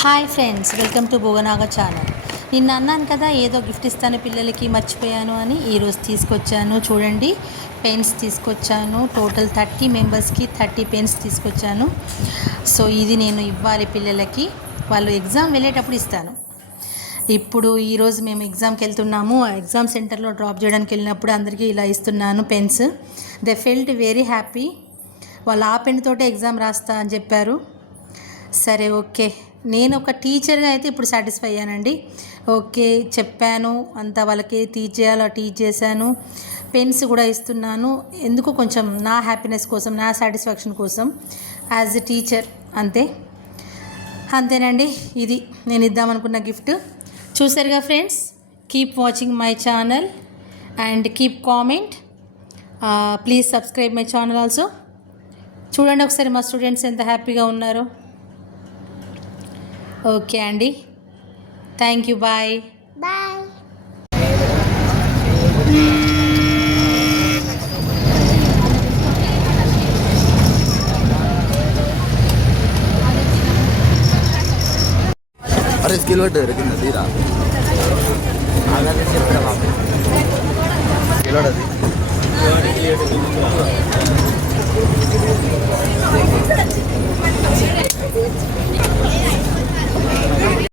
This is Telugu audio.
Hi friends, welcome to Bhuvanaga channel. నిన్న అన్నాను కదా ఏదో గిఫ్ట్ ఇస్తాను పిల్లలకి, మర్చిపోయాను అని. ఈరోజు తీసుకొచ్చాను. చూడండి, పెన్స్ తీసుకొచ్చాను. టోటల్ 30 మెంబర్స్కి 30 పెన్స్ తీసుకొచ్చాను. సో ఇది నేను ఇవ్వాలి పిల్లలకి, వాళ్ళు ఎగ్జామ్ వెళ్ళేటప్పుడు ఇస్తాను. ఇప్పుడు ఈరోజు మేము ఎగ్జామ్కి వెళ్తున్నాము. ఎగ్జామ్ సెంటర్లో డ్రాప్ చేయడానికి వెళ్ళినప్పుడు అందరికీ ఇలా ఇస్తున్నాను pens. They felt very happy. వాళ్ళు ఆ పెన్ తోటే ఎగ్జామ్ రాస్తా అని చెప్పారు. సరే, ఓకే, నేను ఒక టీచర్గా అయితే ఇప్పుడు సాటిస్ఫై అయ్యానండి. ఓకే, చెప్పాను అంతా, వాళ్ళకి టీచ్ చేయాలో టీచ్ చేశాను. పెన్స్ కూడా ఇస్తున్నాను. ఎందుకు, కొంచెం నా హ్యాపీనెస్ కోసం, నా సాటిస్ఫాక్షన్ కోసం, యాజ్ ఎ టీచర్. అంతేనండి. ఇది నేను ఇద్దామనుకున్న గిఫ్ట్. చూసారుగా friends, keep watching my channel and keep comment. Please subscribe my channel also. చూడండి ఒకసారి మా స్టూడెంట్స్ ఎంత హ్యాపీగా ఉన్నారో. ఓకే అండి, థ్యాంక్ యూ, బాయ్ బాయ్. अरे स्किल वर्ड रखिंदा తీరా ఆగండి చెప్తారా బాబు స్కిల్ వర్డ్ అది